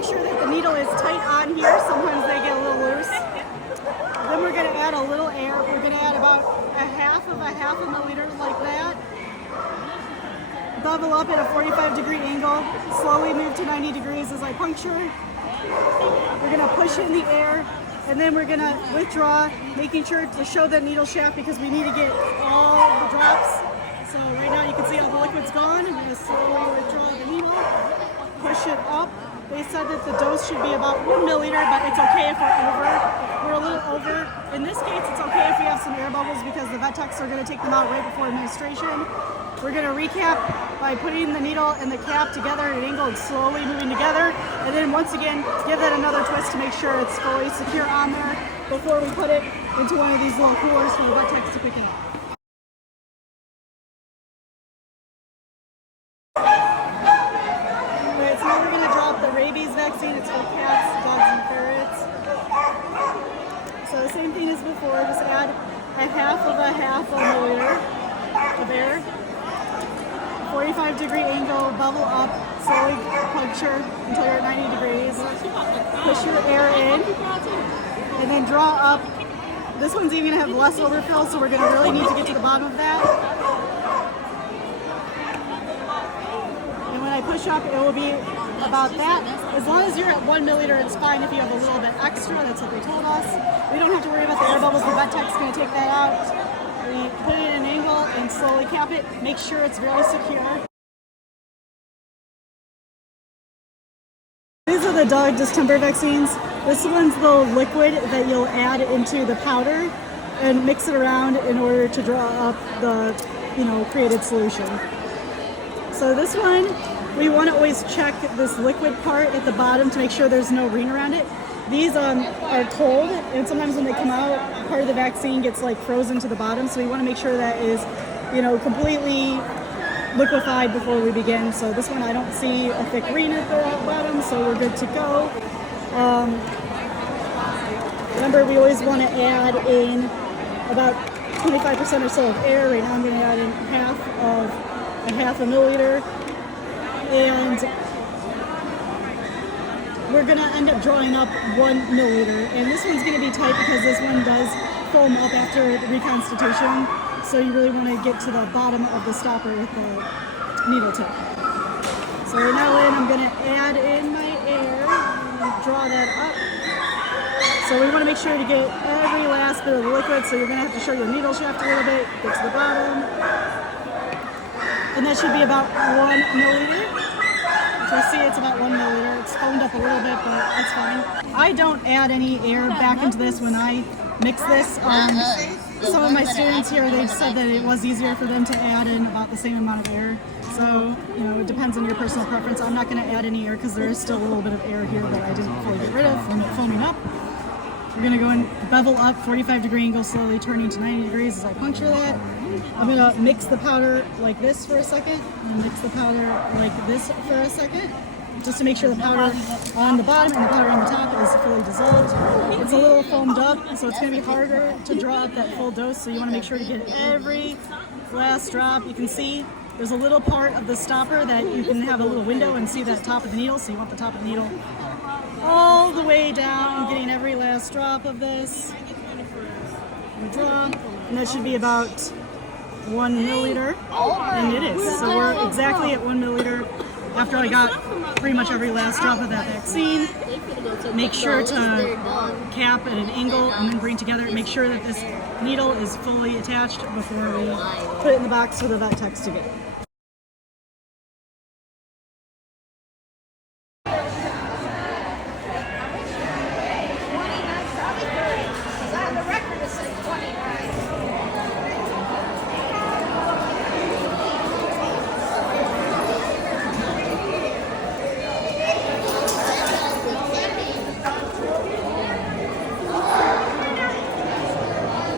make sure that the needle is tight on here. Sometimes they get a little loose. Then we're going to add a little air. We're going to add about a half of a milliliter like that. Bubble up at a 45-degree angle. Slowly move to 90 degrees as I puncture. We're going to push it in the air. And then we're going to withdraw, making sure to show the needle shaft because we need to get all the drops. So right now you can see all the liquid's gone. I'm going to slowly withdraw the needle, push it up. They said that the dose should be about 1 milliliter, but it's okay if we're over. We're a little over. In this case, it's okay if we have some air bubbles because the vet techs are going to take them out right before administration. We're going to recap by putting the needle and the cap together at an angle and slowly moving together. And then once again, give that another twist to make sure it's fully secure on there before we put it into one of these little coolers for the vet techs to pick it up. Alright, so now we're going to drop the Rabies Vaccine. It's for cats, dogs, and ferrets. So the same thing as before, just add a half a milliliter of air. 45-degree angle, bubble up, slowly puncture until you're at 90 degrees. Push your air in, and then draw up. This one's even going to have less overfill, so we're going to really need to get to the bottom of that. And when I push up, it will be about that. As long as you're at 1 milliliter, it's fine. If you have a little bit extra, that's what they told us. We don't have to worry about the air bubbles. The vet tech's going to take that out. We put it in an angle and slowly cap it. Make sure it's very secure. These are the dog distemper vaccines. This one's the liquid that you'll add into the powder and mix it around in order to draw up the, created solution. So this one, we want to always check this liquid part at the bottom to make sure there's no ring around it. These are cold, and sometimes when they come out, part of the vaccine gets frozen to the bottom. So we want to make sure that is, completely liquefied before we begin. So this one, I don't see a thick ring at the bottom, so we're good to go. Remember, we always want to add in about 25% or so of air. Right now, I'm going to add in half a milliliter, and we're going to end up drawing up 1 milliliter, and this one's going to be tight because this one does foam up after reconstitution, so you really want to get to the bottom of the stopper with the needle tip. So right now I'm going to add in my air and draw that up. So we want to make sure to get every last bit of the liquid, so you're going to have to show your needle shaft a little bit, get to the bottom, and that should be about 1 milliliter. So see, it's about 1 milliliter. It's foamed up a little bit, but that's fine. I don't add any air back into this when I mix this. Some of my students here, they said that it was easier for them to add in about the same amount of air. So, it depends on your personal preference. I'm not going to add any air because there is still a little bit of air here that I didn't fully get rid of from it foaming up. We're going to go and bevel up, 45-degree angle, slowly turning to 90 degrees as I puncture that. I'm going to mix the powder like this for a second, and mix the powder like this for a second, just to make sure the powder on the bottom and the powder on the top is fully dissolved. It's a little foamed up, so it's going to be harder to draw up that full dose, so you want to make sure to get every last drop. You can see there's a little part of the stopper that you can have a little window and see that top of the needle, so you want the top of the needle all the way down, getting every last drop of this. And draw, and that should be about 1 milliliter, and it is. So we're exactly at 1 milliliter after I got pretty much every last drop of that vaccine. Make sure to cap at an angle and then bring together. Make sure that this needle is fully attached before we put it in the box for the vet techs to get.